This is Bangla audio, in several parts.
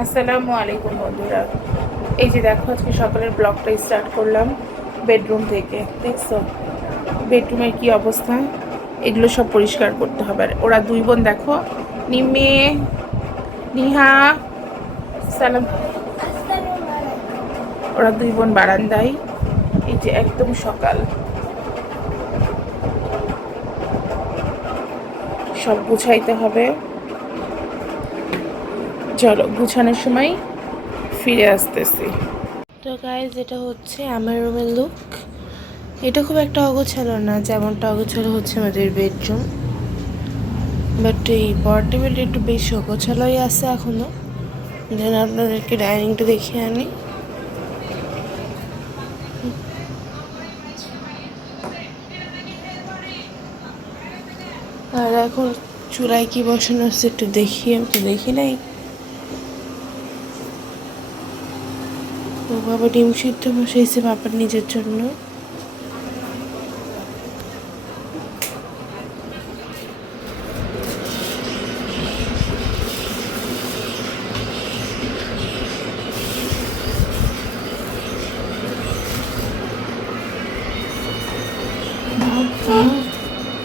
আসসালামু আলাইকুম বন্ধুরা। এই যে দেখো, আজকে সকালের ব্লগটা স্টার্ট করলাম বেডরুম থেকে। দেখছো বেডরুমের কি অবস্থা? এগুলো সব পরিষ্কার করতে হবে। আর ওরা দুই বোন দেখো, নিমে নিহা সালাম, ওরা দুই বোন বারান্দায়। এই যে একদম সকাল, সব গুছাইতে হবে। চলো গুছানোর সময় ফিরে আসতেছি। তো গাইস, এটা হচ্ছে আমার রুমের লুক। এটা খুব একটা অগোছালো না, যেমনটা অগোছালো হচ্ছে আমাদের বেডরুম। বাট এই পর টেবিলটা একটু বেশি অগোছালোই আছে এখনো। দেন আপনাদেরকে ডাইনিংটা দেখিয়ে আনি। আর এখন চুলায় কি বসানো হচ্ছে একটু দেখি, আমি তো দেখি নাই। ও বাবা ডিম সিদ্ধ বসাইছে বাবার নিজের জন্য।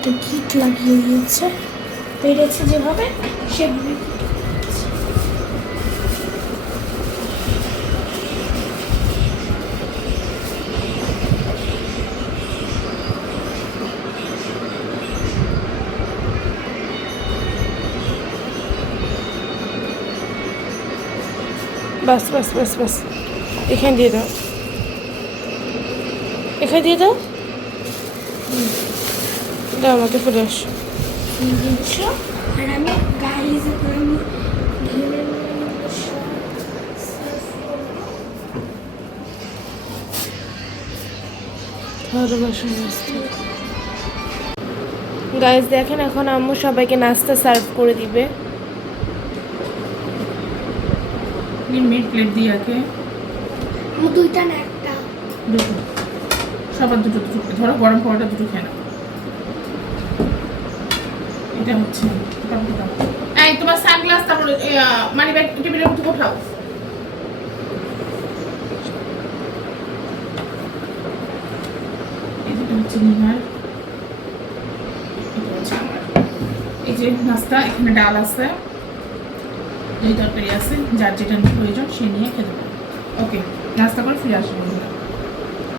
তো কিট লাগিয়ে দিয়েছে, পেরেছে যেভাবে সেভাবে। বাস বাস বাস বাস, এখানে দিয়ে দাও, এখানে দিয়ে দাও। দাও আমাকে ফিরে আস। আর আমি গাইজ আমি গাইজ দেখেন, এখন আম্মু সবাইকে নাস্তা সার্ভ করে দিবে। মিট প্লেট দিয়ে রাখে দুইটা না একটা, দুটো, সবার দুটো দুটো ধরো, গরম খাওয়াটা দুটো খেয়ে নাও। এটা হচ্ছে এই তোমার সানগ্লাস, তারপরে মানি ব্যাগ টেবিলের মধ্যে কোথাও। এটা হচ্ছে নিহার, এটা হচ্ছে আমার। এই যে নাস্তা, এখানে ডাল আছে, এই তরকারি আছে, যার যেটা প্রয়োজন সে নিয়ে খেতে পারে। ওকে, নাস্তা করে ফিরে আসবো।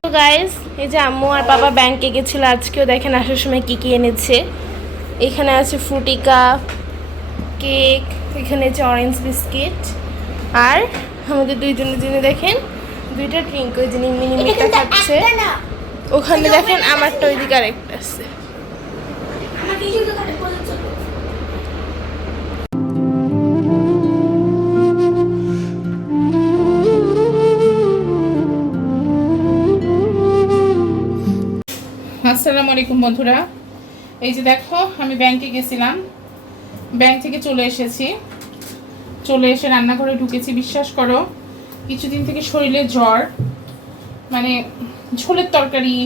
তো গাইস, এই যে আম্মু আর বাবা ব্যাংকে গেছিল আজকেও, দেখেন আসার সময় কি কি এনেছে। এখানে আছে ফ্রুটি কাপ, কেক, এখানে আছে অরেঞ্জ বিস্কিট, আর আমাদের দুইজনের জন্য দেখেন দুইটা ড্রিঙ্ক। ওই যে মিনিমিটা খাচ্ছে, ওখানে দেখেন আমারটা ওইদিকে আরেকটা আছে। আমাকে শুধু করে বলে চলো। আসসালামু আলাইকুম বন্ধুরা। এই যে দেখো, আমি ব্যাংকে গেছিলাম, ব্যাংক থেকে চলে এসেছি। চলে এসে রান্নাঘরে ঢুকেছি। বিশ্বাস করো, কিছুদিন থেকে শরীরে জ্বর, মানে ঝোলের তরকারি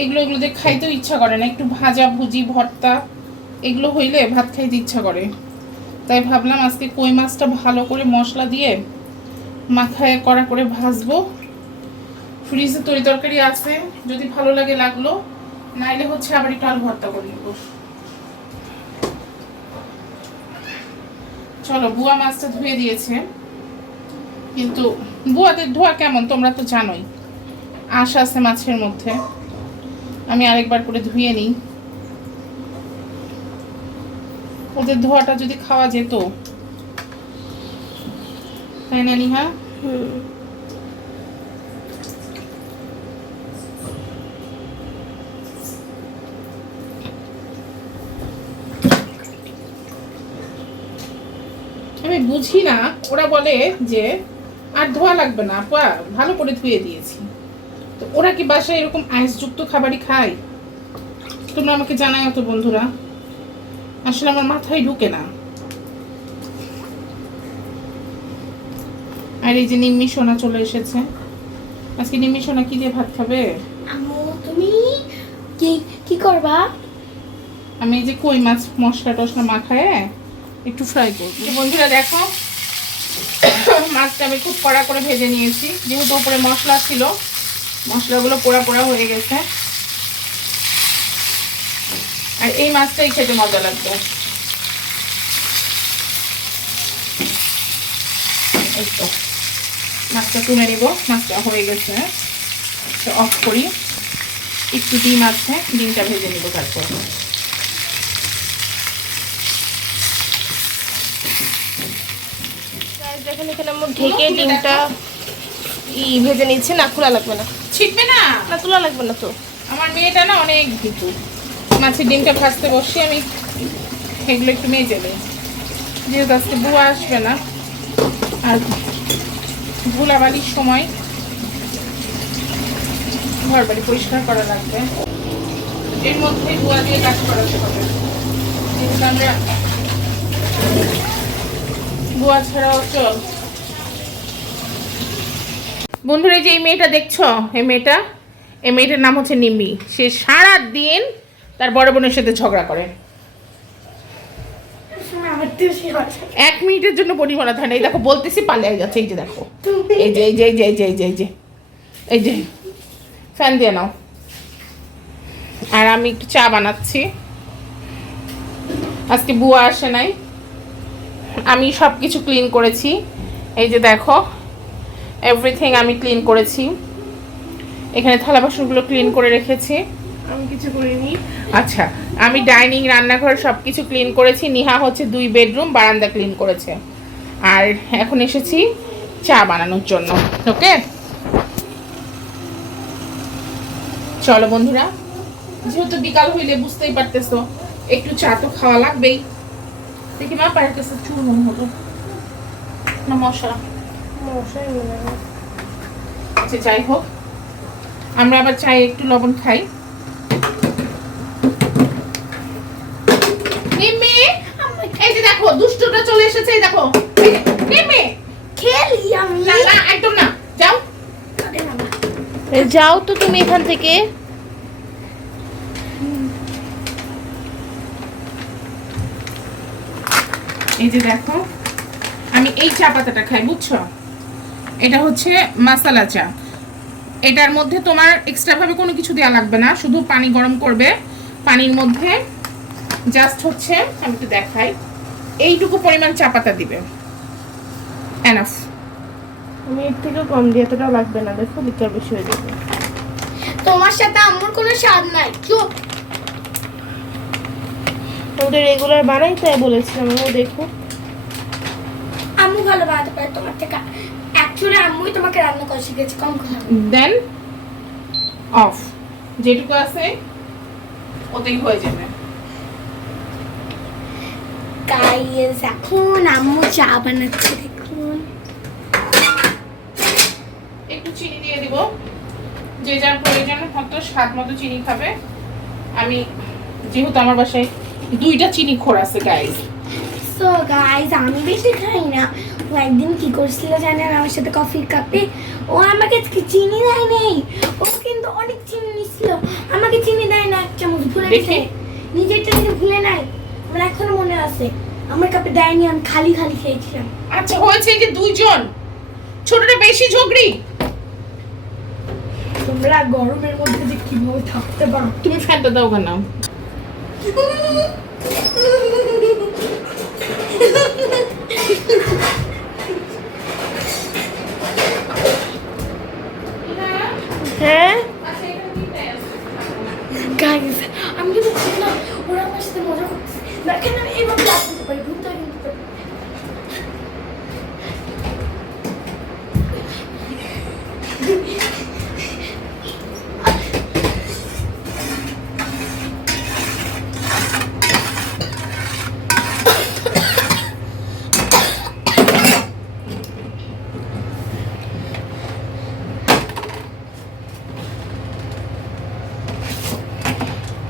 এগুলো এগুলোতে খাইতেও ইচ্ছা করে না। একটু ভাজা ভুজি ভর্তা এগুলো হইলে ভাত খাইতে ইচ্ছা করে। তাই ভাবলাম আজকে কই মাছটা ভালো করে মশলা দিয়ে মাখায় কড়া করে ভাজবো। ফ্রিজে তরি তরকারি আছে, যদি ভালো লাগে লাগলো, নাইলে হচ্ছে আবার একটু আলু ভর্তা করে নেবো। চলো, বুয়া মাছটা ধুয়ে দিয়েছে, কিন্তু বুয়াদের ধোয়া কেমন তোমরা তো জানোই, আঁশ আছে মাছের মধ্যে। আমি আরেকবার করে ধুয়ে নিই। ওদের ধোয়াটা যদি খাওয়া যেত, তাই না নিহা? আমি বুঝি না, ওরা বলে যে আর ধোয়া লাগবে না আপা, ভালো করে ধুয়ে দিয়েছি। তো ওরা কি বাসায় এরকম আইসযুক্ত খাবারই খায়? তোমরা আমাকে জানাও তো বন্ধুরা, আসলে আমার মাথায় ঢুকে না। আর এই যে নিম্মি সোনা চলে এসেছে। আজকে নিম্মি সোনা কি দিয়ে ভাত খাবে? আম্মু তুমি কি কি করবা? আমি এই যে কই মাছ মশলা টশলা মাখায় একটু ফ্রাই করবো। বন্ধুরা দেখো, মাছটা আমি খুব কড়া করে ভেজে নিয়েছি, যেহেতু উপরে মশলা ছিল, মশলাগুলো পোড়া পোড়া হয়ে গেছে। আর এই মাছটাই খেতে মজা লাগবে। এই তো মাছটা তুলে নিব, মাছটা হয়ে গেছে, অফ করি। একটু ডিম আছে, ডিমটা ভেজে নিব তারপর। দেখেন এখানে আমার ঢেকে ডিমটা ভেজে নিচ্ছে, না খোলা লাগবে না, ছিটবে না, না খোলা লাগবে না। তো আমার মেয়েটা না অনেক ভিতু, মাছের ডিমটা ভাজতে বসে আমি এগুলো একটু মেজে দেই, যেহেতু আজকে বুয়া আসবে না, আর ধুলাবালির সময় ঘর বাড়ি পরিষ্কার করা লাগবে, এর মধ্যে বুয়া দিয়ে কাজ করাতে হবে, যেহেতু আমরা বুয়া ছাড়াও চল। বন্ধুরা, এই যে এই মেয়েটা দেখছো, এই মেয়েটার নাম হচ্ছে নিম্মি। সে সারা দিন তার বড় বোনের সাথে ঝগড়া করে, 1 মিনিটের জন্য পরিমাণা থাকে না। এই দেখো বলতেছি পালিয়ে যাচ্ছে, এই যে দেখো, এই যে এই যে এই যে এই যে এই যে এই যে এই যে ফ্যান দিয়ে নাও। আর আমি একটু চা বানাচ্ছি, আজকে বুয়া আসে নাই, আমি সব কিছু ক্লিন করেছি। এই যে দেখো, এভরিথিং আমি ক্লিন করেছি। এখানে থালা বাসনগুলো ক্লিন করে রেখেছি, আমি কিছু করিনি। আচ্ছা, আমি ডাইনিং, রান্নাঘর সব কিছু ক্লিন করেছি। নিহা হচ্ছে 2 বেডরুম, বারান্দা ক্লিন করেছে। আর এখন এসেছি চা বানানোর জন্য। ওকে, চলো বন্ধুরা, যেহেতু বিকাল হইলে বুঝতেই পারতেছো একটু চা তো খাওয়া লাগবেই। দেখি মা, পায়ের কাছে চুল মনে হলো না, মশা আচ্ছা, যাই হোক, আমরা আবার চায়ে একটু লবণ খাই। নিম্মি, এই যে দেখো দুষ্টুটা চলে এসেছে, এই দেখো নিম্মি, খেলি আমি না না একদম না, যাও যাও তো তুমি এখান থেকে। এই যে দেখো, আমি এই চা পাতাটা খাই, বুঝছো? এটা হচ্ছে মাসালা চা। এটার মধ্যে তোমার এক্সট্রা ভাবে কোনো কিছু দেওয়া লাগবে না, শুধু পানি গরম করবে, পানির মধ্যে জাস্ট হচ্ছে, আমি একটু দেখাই, এইটুকু পরিমাণ চা পাতা দিবে, এনাফ। আমি এর থেকে কম দিয়ে, এতটাও লাগবে না, দেখো লিটার বেশি হয়ে যাবে। তোমার সাথে আমার কোনো স্বাদ নাই, চুপ। ওদের রেগুলার বানাই, তাই বলেছিলাম। ও দেখো, আম্মু ভালো বানাতে পারে তোমার থেকে। অ্যাকচুয়ালি আম্মুই তোমাকে রান্না করা শিখেছে, কম কথা। দেন অফ, যেটুকু আছে ওতেই হয়ে যাবে। গাইস, এখন আম্মু চা বানাচ্ছে, দেখুন। একটু চিনি দিয়ে দিব, যে যার প্রয়োজন মতো স্বাদ মতো চিনি খাবে। আমি যেহেতু আমার বাসায় 2টা চিনি খোর আছে গাইস, সো গাইস, আমি বেশি খাই না। ও একদিন কি করছিল জানেন, আমার সাথে কফির কাপে ও আমাকে চিনি দেয় নেই, ও কিন্তু অনেক চিনি নিছিল, আমাকে চিনি দেয় না, 1 চামচ ভুলে গেছে, নিজেরটা নিজে ভুলে নাই। আমার এখনো মনে আছে, আমার কাপে দেয়নি, আমি খালি খালি খেয়েছিলাম। আচ্ছা হয়েছে যে 2 জন, ছোটটা বেশি ঝগড়ি। তোমরা গরমের মধ্যে যে কিভাবে থাকতে পারো? তুমি ফ্যানটা দাও কেন? হ্যাঁ গাইস, আমি কিন্তু বুঝলাম ওরা আমার সাথে মজা করছে। দেখেন আমি এইভাবে লাভ করতে পারি, ভূতটা কিন্তু পারি।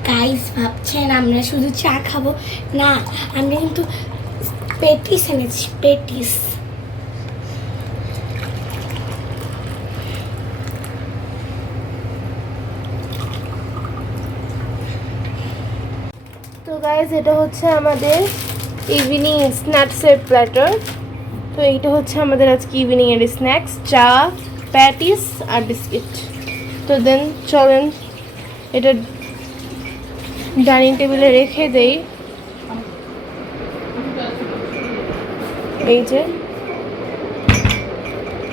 গাইস, ভাবছেন আমরা শুধু চা খাবো? না, আমরা কিন্তু পেটিস এনেছি, পেটিস। তো গাইস, এটা হচ্ছে আমাদের ইভিনিং স্ন্যাক্সের প্ল্যাটার। তো এইটা হচ্ছে আমাদের আজকে ইভিনিং এর স্ন্যাক্স, চা, প্যাটিস আর বিস্কিট। তো দেন চলেন এটা ডাইনিং টেবিলে রেখে দেই। এই যে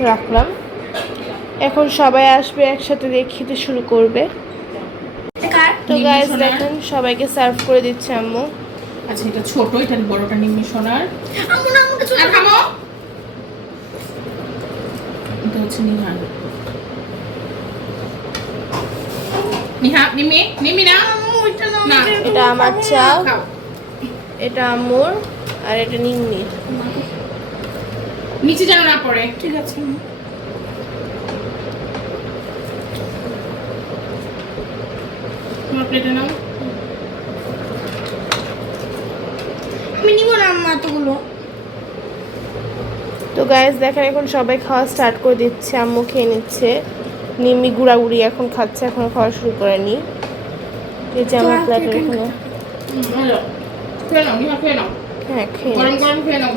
রাখলাম, এখন সবাই আসবে একসাথে দিয়ে খেতে শুরু করবে। তো গাইস দেখেন সবাইকে সার্ভ করে দিচ্ছে আম্মু। আচ্ছা এটা ছোট, এটা বড়টা নিম্মি সোনার। আম্মু না আমাকে ছোট খাবো। এটা হচ্ছে নিহার। নিমি না। না, এটা আমার চা, খাও। এটা আম্মুর, আর এটা নিম্মির। নিচে যেন না পড়ে। ঠিক আছে তোমার প্লেটে নাও। আমি নিব না আম্মা এতগুলো। তো গাইস দেখেন এখন সবাই খাওয়া স্টার্ট করে দিচ্ছে, আম্মু খেয়ে নিচ্ছে, নিম্মি গুড়াগুড়ি এখন খাচ্ছে, এখন খাওয়া শুরু করেনি। এই যে আমার প্লেটে এখানে, খেয়ে নাও, নিহা খেয়ে নাও। হ্যাঁ খেয়ে গরম নিচ্ছে। গরম খেয়ে নাও।